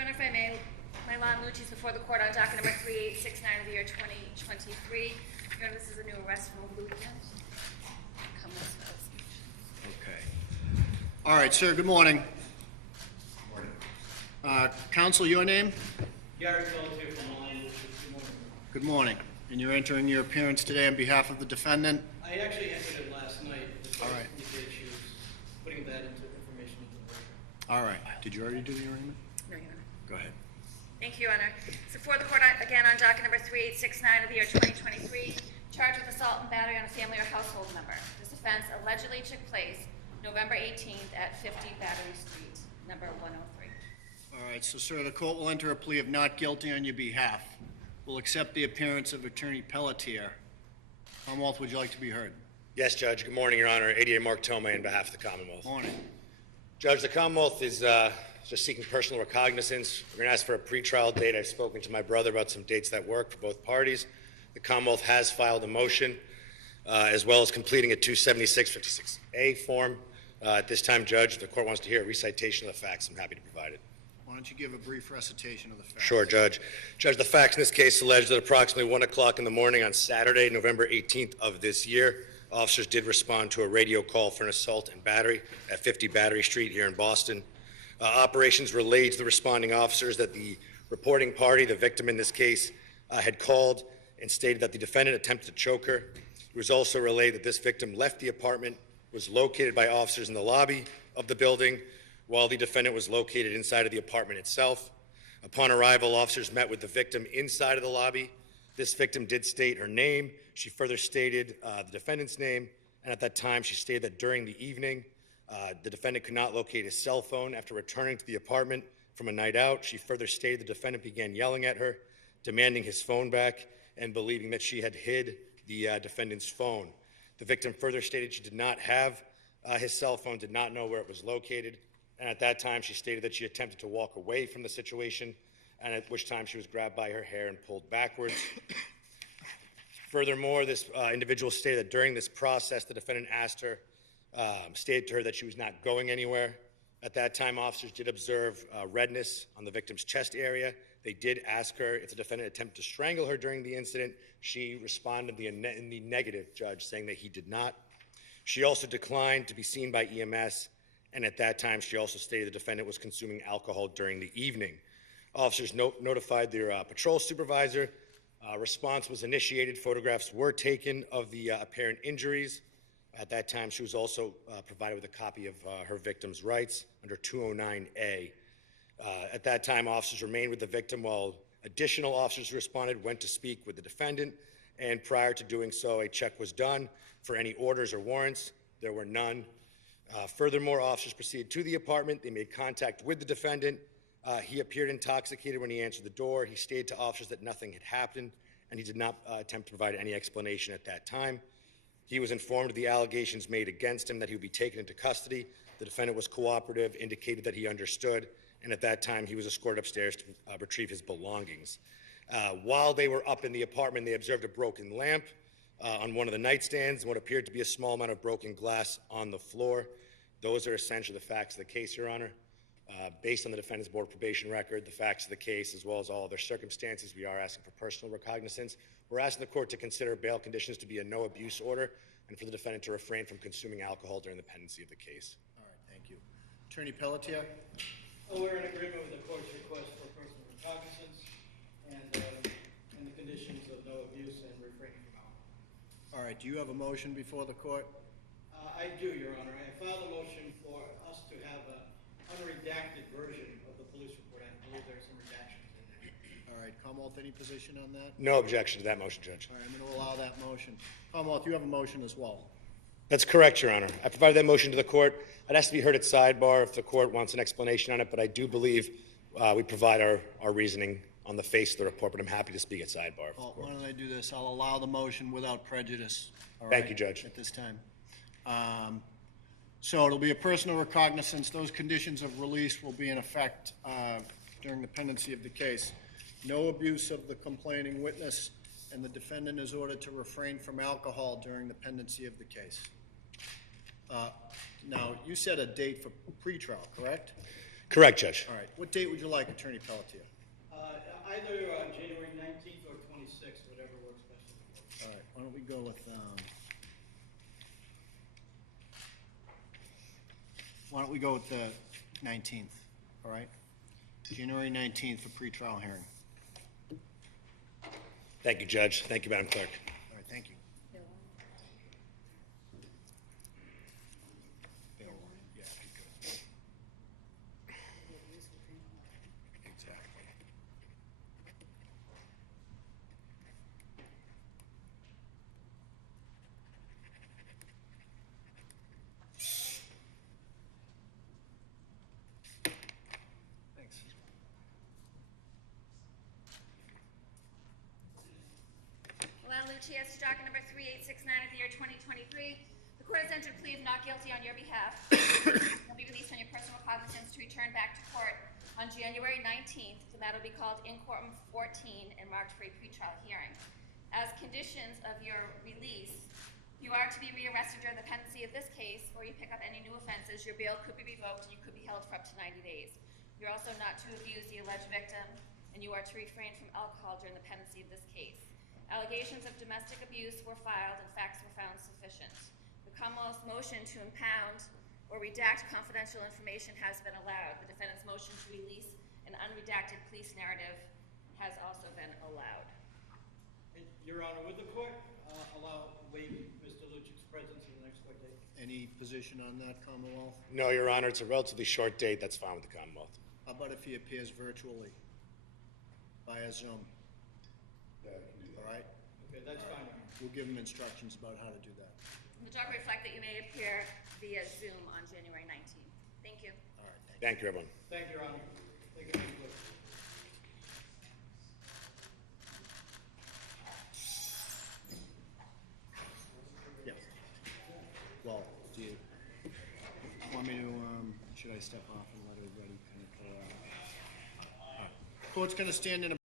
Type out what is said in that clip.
Your Honor, if I may, Milan Lucic is before the court on docket number 3869 of the year 2023. Your Honor, this is a new arrest for lieutenant. Come with us. Okay. All right, sir, good morning. Counsel, your name? Gary Phillips here from Milan Lucic. Good morning. Good morning. And you're entering your appearance today on behalf of the defendant? I actually entered it last night. All right. She was putting that into information into the record. All right. Did you already do the arraignment? No, Your Honor. Go ahead. Thank you, Your Honor. It's before the court again on docket number 3869 of the year 2023, charged with assault and battery on a family or household member. This offense allegedly took place November 18th at 50 Battery Street, number 103. All right, so, sir, the court will enter a plea of not guilty on your behalf. We'll accept the appearance of Attorney Pelletier. Commonwealth, would you like to be heard? Yes, Judge. Good morning, Your Honor. ADA Mark Tomei on behalf of the Commonwealth. Morning. Judge, the Commonwealth is just seeking personal recognizance. We're going to ask for a pretrial date. I've spoken to my brother about some dates that work for both parties. The Commonwealth has filed a motion, as well as completing a 276-56A form. At this time, Judge, the court wants to hear a recitation of the facts. I'm happy to provide it. Why don't you give a brief recitation of the facts? Sure, Judge. Judge, the facts in this case allege that approximately 1 o'clock in the morning on Saturday, November 18th of this year, officers did respond to a radio call for an assault and battery at 50 Battery Street here in Boston. Operations relayed to the responding officers that the reporting party, the victim in this case, had called and stated that the defendant attempted to choke her. It was also relayed that this victim left the apartment, was located by officers in the lobby of the building, while the defendant was located inside of the apartment itself. Upon arrival, officers met with the victim inside of the lobby. This victim did state her name. She further stated the defendant's name, and at that time she stated that during the evening, the defendant could not locate his cell phone. After returning to the apartment from a night out, she further stated the defendant began yelling at her, demanding his phone back, and believing that she had hid the defendant's phone. The victim further stated she did not have his cell phone, did not know where it was located, and at that time she stated that she attempted to walk away from the situation, and at which time she was grabbed by her hair and pulled backwards. Furthermore, this individual stated that during this process, the defendant stated to her that she was not going anywhere. At that time, officers did observe redness on the victim's chest area. They did ask her if the defendant attempted to strangle her during the incident. She responded in the negative, Judge, saying that he did not. She also declined to be seen by EMS, and at that time, she also stated the defendant was consuming alcohol during the evening. Officers notified their patrol supervisor. Response was initiated. Photographs were taken of the apparent injuries. At that time, she was also provided with a copy of her victim's rights under 209A. At that time, officers remained with the victim while additional officers who responded went to speak with the defendant, and prior to doing so, a check was done for any orders or warrants. There were none. Furthermore, officers proceeded to the apartment. They made contact with the defendant. He appeared intoxicated when he answered the door. He stated to officers that nothing had happened, and he did not attempt to provide any explanation at that time. He was informed of the allegations made against him that he would be taken into custody. The defendant was cooperative, indicated that he understood, and at that time he was escorted upstairs to retrieve his belongings. While they were up in the apartment, they observed a broken lamp on one of the nightstands and what appeared to be a small amount of broken glass on the floor. Those are essentially the facts of the case, Your Honor. Based on the defendant's board of probation record, the facts of the case, as well as all other circumstances, we are asking for personal recognizance. We're asking the court to consider bail conditions to be a no-abuse order and for the defendant to refrain from consuming alcohol during the pendency of the case. All right, thank you. Attorney Pelletier? We're in agreement with the court's request for personal recognizance and the conditions of no abuse and refraining from alcohol. All right, do you have a motion before the court? I do, Your Honor. I filed a motion for us to have an unredacted version of the police report. I believe there are some redactions in there. All right, Commonwealth, any position on that? No objection to that motion, Judge. All right, I'm going to allow that motion. Commonwealth, you have a motion as well. That's correct, Your Honor. I provided that motion to the court. It has to be heard at sidebar if the court wants an explanation on it, but I do believe we provide our reasoning on the face of the report, but I'm happy to speak at sidebar. Well, why don't I do this? I'll allow the motion without prejudice. All Thank right, you, Judge. At this time. So it'll be a personal recognizance. Those conditions of release will be in effect during the pendency of the case. No abuse of the complaining witness, and the defendant is ordered to refrain from alcohol during the pendency of the case. Now, you set a date for pretrial, correct? Correct, Judge. All right. What date would you like, Attorney Pelletier? Either January 19th or 26th, whatever works best for the court. All right, why don't we go with, the 19th, all right? January 19th for pretrial hearing. Thank you, Judge. Thank you, Madam Clerk. All right, thank you. Bill, yeah, if you could. Exactly. Thanks. Milan Lucic, docket number 3869 of the year 2023. The court has entered a plea of not guilty on your behalf. You'll be released on your personal cognizance to return back to court on January 19th. The matter will be called in quorum 14 and marked for a pretrial hearing. As conditions of your release, you are to be rearrested during the pendency of this case, or you pick up any new offenses. Your bail could be revoked and you could be held for up to 90 days. You're also not to abuse the alleged victim, and you are to refrain from alcohol during the pendency of this case. Allegations of domestic abuse were filed and facts were found sufficient. The Commonwealth's motion to impound or redact confidential information has been allowed. The defendant's motion to release an unredacted police narrative has also been allowed. Your Honor, would the court waive Mr. Lucic's presence in the next court date? Any position on that, Commonwealth? No, Your Honor, it's a relatively short date. That's fine with the Commonwealth. How about if he appears virtually via Zoom? All right? Okay, that's fine. We'll give him instructions about how to do that. The docket reflect that you may appear via Zoom on January 19th. Thank you. All right, thank you. Thank you, everyone. Thank you, Your Honor. Thank you, Mr. Lucci. Yeah. Well, do you want me to, should I step off and let everybody kind of go out? Court's gonna stand in a